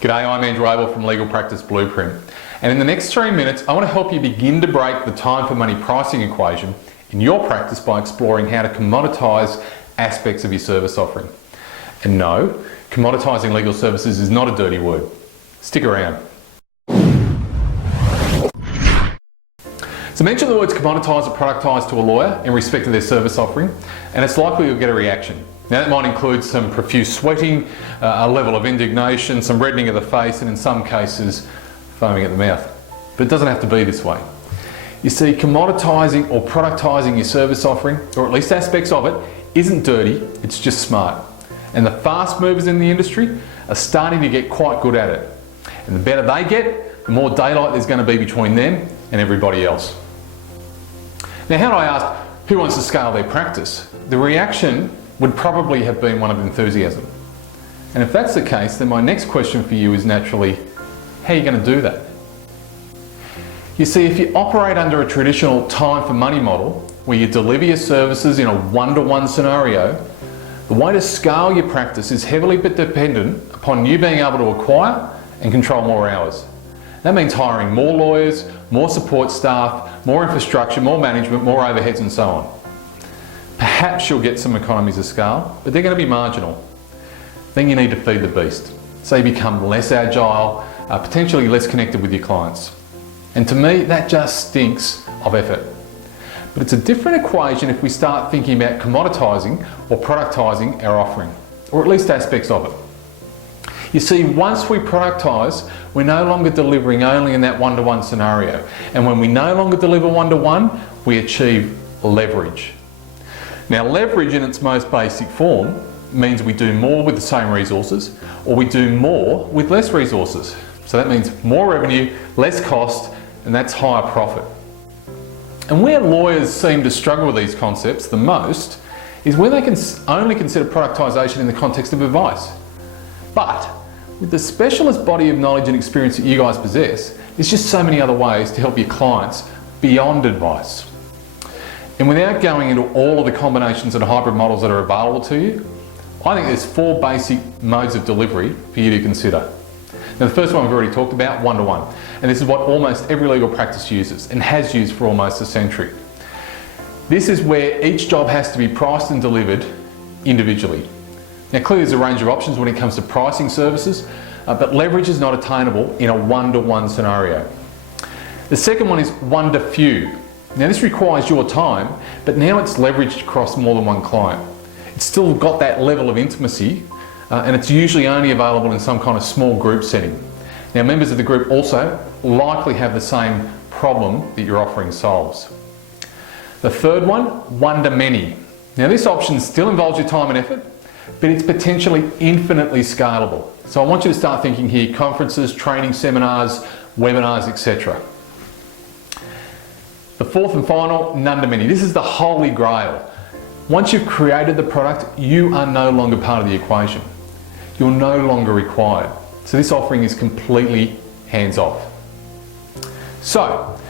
G'day, I'm Abel from Legal Practice Blueprint. And in the next 3 minutes, I want to help you begin to break the time for money pricing equation in your practice by exploring how to commoditise aspects of your service offering. And no, commoditising legal services is not a dirty word. Stick around. So mention the words commoditise or productise to a lawyer in respect to their service offering, and it's likely you'll get a reaction. Now that might include some profuse sweating, a level of indignation, some reddening of the face, and in some cases, foaming at the mouth. But it doesn't have to be this way. You see, commoditising or productising your service offering, or at least aspects of it, isn't dirty, it's just smart. And the fast movers in the industry are starting to get quite good at it. And the better they get, the more daylight there's going to be between them and everybody else. Now, how do I ask who wants to scale their practice? The reaction would probably have been one of enthusiasm. And if that's the case, then my next question for you is naturally, how are you going to do that? You see, if you operate under a traditional time for money model, where you deliver your services in a one-to-one scenario, the way to scale your practice is heavily dependent upon you being able to acquire and control more hours. That means hiring more lawyers, more support staff, more infrastructure, more management, more overheads and so on. Perhaps you'll get some economies of scale, but they're going to be marginal. Then you need to feed the beast. So you become less agile, potentially less connected with your clients. And to me, that just stinks of effort. But it's a different equation if we start thinking about commoditising or productising our offering, or at least aspects of it. You see, once we productise, we're no longer delivering only in that one-to-one scenario. And when we no longer deliver one-to-one, we achieve leverage. Now, leverage in its most basic form means we do more with the same resources, or we do more with less resources. So that means more revenue, less cost, and that's higher profit. And where lawyers seem to struggle with these concepts the most is when they can only consider productisation in the context of advice. But with the specialist body of knowledge and experience that you guys possess, there's just so many other ways to help your clients beyond advice. And without going into all of the combinations and hybrid models that are available to you, I think there's 4 basic modes of delivery for you to consider. Now, the first one we've already talked about, one-to-one. And this is what almost every legal practice uses and has used for almost a century. This is where each job has to be priced and delivered individually. Now, clearly there's a range of options when it comes to pricing services, but leverage is not attainable in a one-to-one scenario. The second one is one-to-few. Now, this requires your time, but now it's leveraged across more than one client. It's still got that level of intimacy, and it's usually only available in some kind of small group setting. Now, members of the group also likely have the same problem that your offering solves. The third one, one-to-many. Now, this option still involves your time and effort, but it's potentially infinitely scalable. So I want you to start thinking here, conferences, training seminars, webinars, etc. The fourth and final, none-to-many. This is the holy grail. Once you've created the product, you are no longer part of the equation. You're no longer required. So this offering is completely hands-off. So,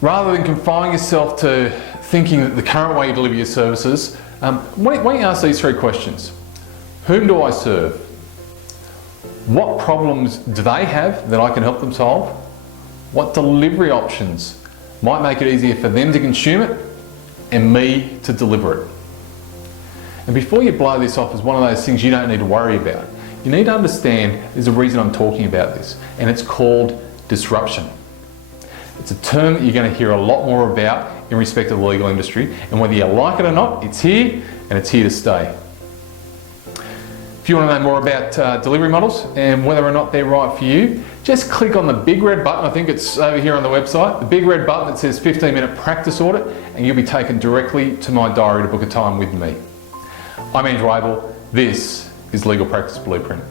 rather than confining yourself to thinking that the current way you deliver your services, why don't you ask these 3 questions? Whom do I serve? What problems do they have that I can help them solve? What delivery options might make it easier for them to consume it and me to deliver it? And before you blow this off as one of those things you don't need to worry about, you need to understand there's a reason I'm talking about this, and it's called disruption. It's a term that you're going to hear a lot more about in respect of the legal industry, and whether you like it or not, it's here and it's here to stay. If you want to know more about delivery models and whether or not they're right for you, just click on the big red button. I think it's over here on the website, the big red button that says 15-minute practice audit, and you'll be taken directly to my diary to book a time with me. I'm Abel. This is Legal Practice Blueprint.